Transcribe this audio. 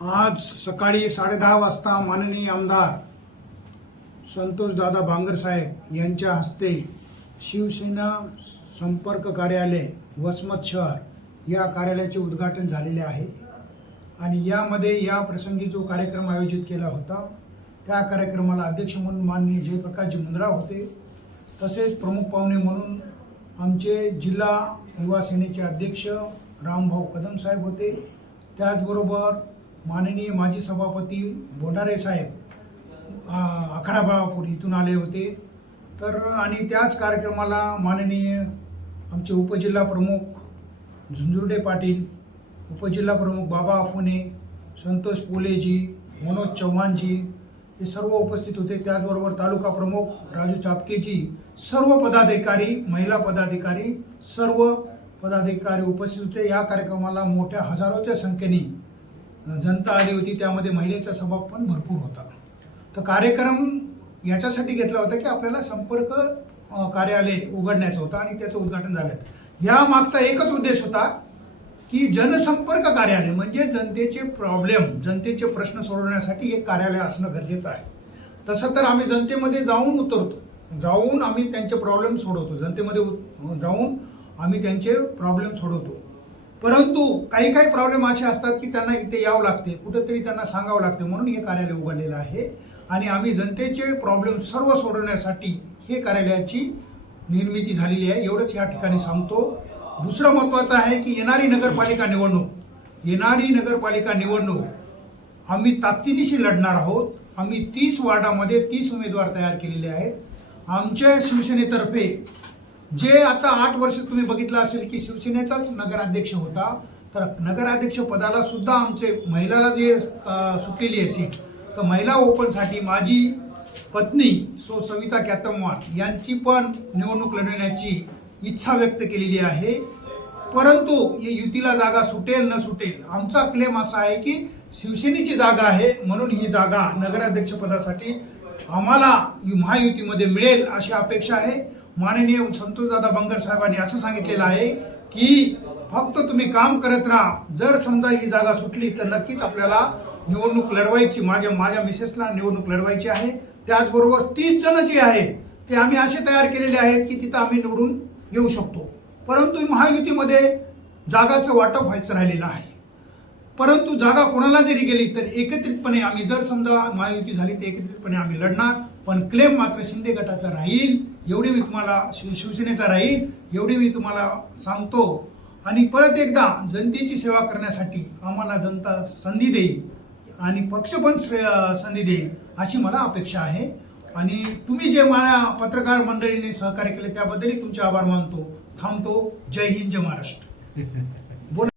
आज सकाळी साडेदहा वाजता माननीय आमदार संतोषदादा भांगरसाहेब यांच्या हस्ते शिवसेना संपर्क कार्यालय वसमत शहर या कार्यालयाचे उद्घाटन झालेले आहे. आणि यामध्ये या प्रसंगी जो कार्यक्रम आयोजित केला होता त्या कार्यक्रमाला अध्यक्ष म्हणून माननीय जयप्रकाशजी मुंद्रा होते. तसेच प्रमुख पाहुणे म्हणून आमचे जिल्हा युवा सेनेचे अध्यक्ष रामभाऊ कदम साहेब होते. त्याचबरोबर माननीय माजी सभापती बोंडारे साहेब आखाडा बाळापूर इथून आले होते. तर आणि त्याच कार्यक्रमाला माननीय आमचे उपजिल्हा प्रमुख झुंझुर्डे पाटील उपजिल्हा प्रमुख बाबा आफुने संतोष पोलेजी मनोज चव्हाणजी हे सर्व उपस्थित होते. त्याचबरोबर तालुका प्रमुख राजू चापकेजी सर्व पदाधिकारी महिला पदाधिकारी सर्व पदाधिकारी उपस्थित होते. या कार्यक्रमाला मोठ्या हजारोच्या संख्येने जनता आली होती त्यामध्ये महिलेचा सहभाग पण भरपूर होता. तर कार्यक्रम याच्यासाठी घेतला होता की आपल्याला संपर्क कार्यालय उघडण्याचं होतं आणि त्याचं उद्घाटन झालं. या मागचा एकच उद्देश होता की जनसंपर्क कार्यालय म्हणजे जनतेचे प्रॉब्लेम जनतेचे प्रश्न सोडवण्यासाठी एक कार्यालय असणं गरजेचं आहे. तसं तर आम्ही जनतेमध्ये जाऊन उतरतो. जाऊन आम्ही त्यांचे प्रॉब्लेम सोडवतो. जनतेमध्ये उत- जाऊन आम्ही त्यांचे प्रॉब्लेम सोडवतो. परंतु काही काही प्रॉब्लेम असे असतात की त्यांना इथे यावं लागते कुठेतरी त्यांना सांगावं लागते म्हणून हे कार्यालय उघडलेलं आहे. आणि आम्ही जनतेचे प्रॉब्लेम सर्व सोडवण्यासाठी हे कार्यालयाची निर्मिती झालेली आहे. एवढंच या ठिकाणी सांगतो. दुसरं महत्त्वाचं आहे की येणारी नगरपालिका निवडणूक येणारी नगरपालिका निवडणूक आम्ही ताकदीनिशी लढणार आहोत. आम्ही तीस वार्डामध्ये तीस उमेदवार तयार केलेले आहेत. आमच्या शिवसेनेतर्फे जे आता आठ वर्ष तुम्ही बघितलं असेल की शिवसेनेचाच नगराध्यक्ष होता तर नगराध्यक्ष पदाला सुद्धा आमचे महिलाला जे सुटलेली आहे सीट तर महिला ओपनसाठी माझी पत्नी सो सविता कॅतमवार यांची पण निवडणूक लढवण्याची इच्छा व्यक्त केलेली आहे. परंतु ही युतीला जागा सुटेल न सुटेल आमचा क्लेम असा आहे की शिवसेनेची जागा आहे म्हणून ही जागा नगराध्यक्षपदासाठी आम्हाला महायुतीमध्ये मिळेल अशी अपेक्षा आहे. माननीय संतोषदादा बंगर साहेबांनी असं सांगितलेलं आहे की फक्त तुम्ही काम करत राहा. जर समजा ही जागा सुटली तर नक्कीच आपल्याला निवडणूक लढवायची माझ्या माझ्या मिसेसला निवडणूक लढवायची आहे. त्याचबरोबर तीस जण जे आहेत ते आम्ही असे तयार केलेले आहेत की तिथं आम्ही निवडून येऊ शकतो. परंतु महायुतीमध्ये जागाचं वाटप व्हायचं राहिलेलं आहे. परंतु जागा कोणाला जरी गेली तर एकत्रितपणे आम्ही जर समजा महायुती झाली तर एकत्रितपणे आम्ही लढणार पण क्लेम मात्र शिंदे गटाचा राहील एवढे मी तुम्हाला शिव शिवसेनेचा राहील एवढे मी तुम्हाला सांगतो. आणि परत एकदा जनतेची सेवा करण्यासाठी आम्हाला जनता संधी देईल आणि पक्ष पण संधी देईल अशी मला अपेक्षा आहे. आणि तुम्ही जे मला पत्रकार मंडळीने सहकार्य केले त्याबद्दलही तुमचे आभार मानतो थांबतो. जय हिंद जय महाराष्ट्र. बोला